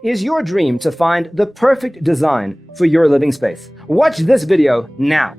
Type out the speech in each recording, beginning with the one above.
Is your dream to find the perfect design for your living space? Watch this video now.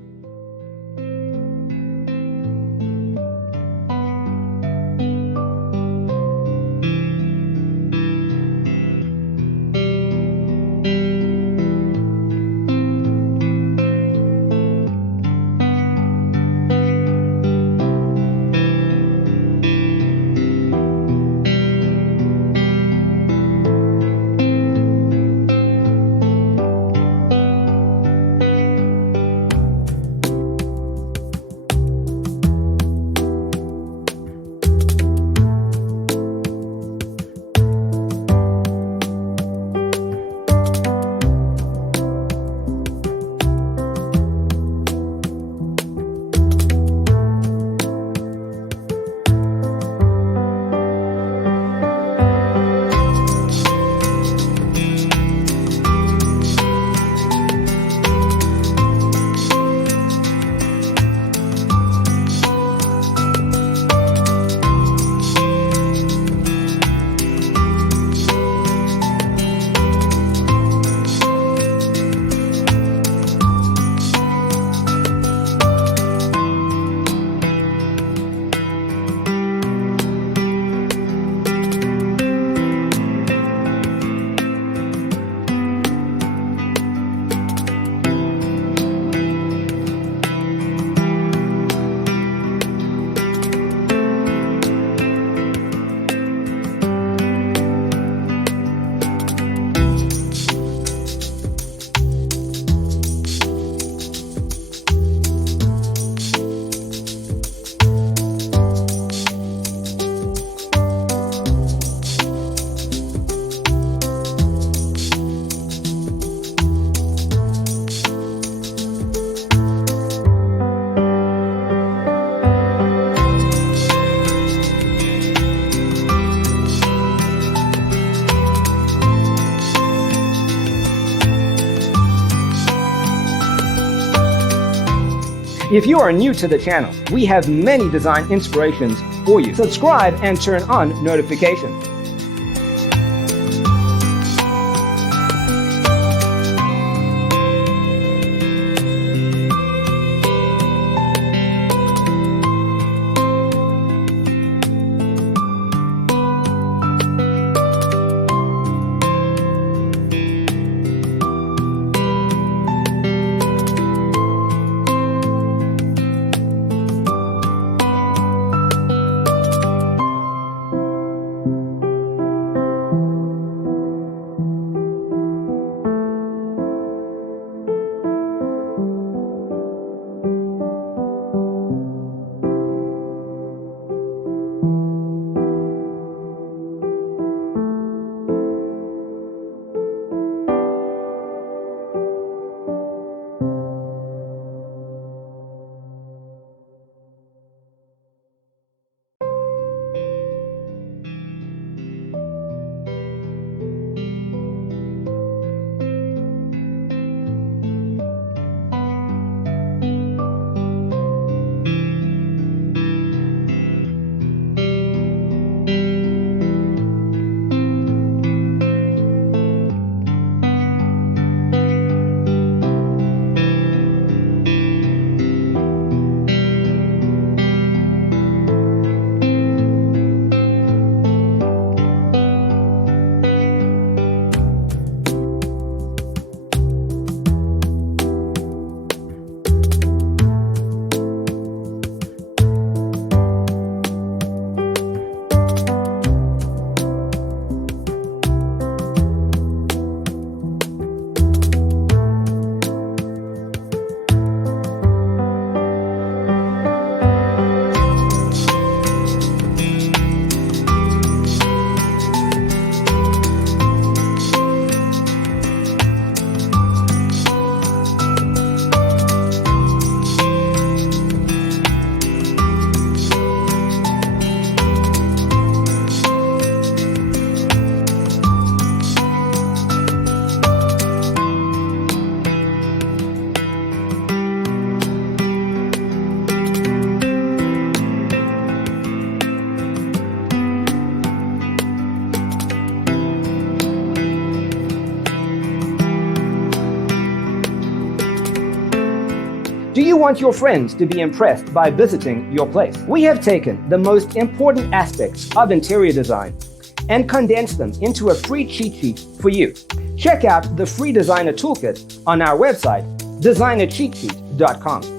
If you are new to the channel, we have many design inspirations for you. Subscribe and turn on notifications. Do you want your friends to be impressed by visiting your place? We have taken the most important aspects of interior design and condensed them into a free cheat sheet for you. Check out the free designer toolkit on our website, designercheatsheet.com.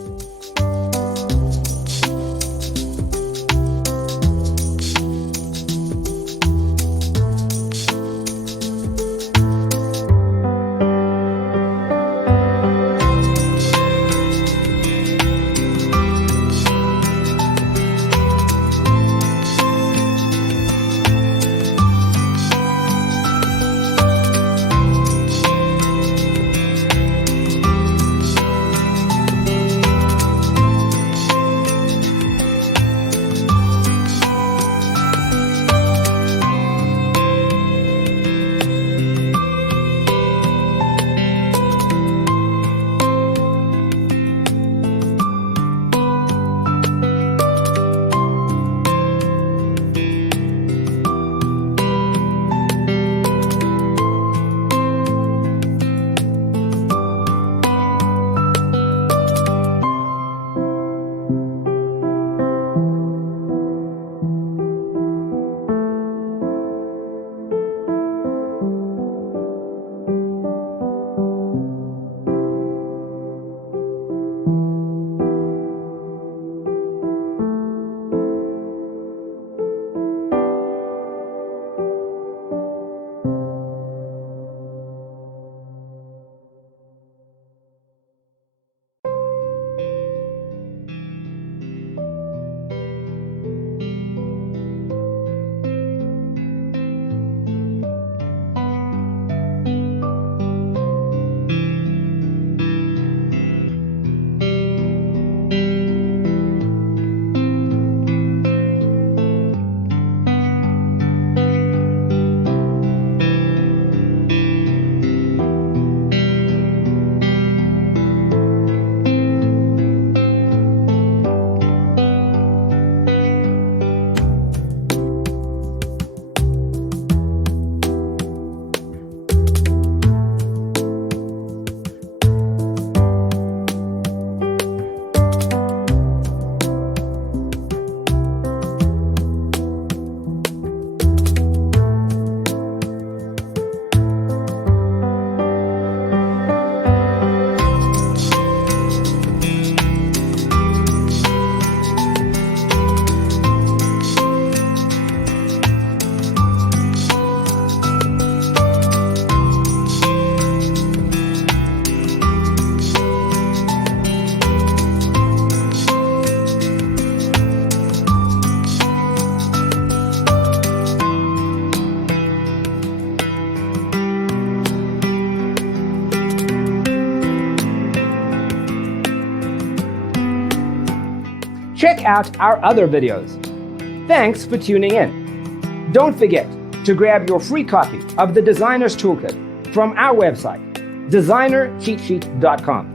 Check out our other videos. Thanks for tuning in. Don't forget to grab your free copy of the Designer's Toolkit from our website, designercheatsheet.com.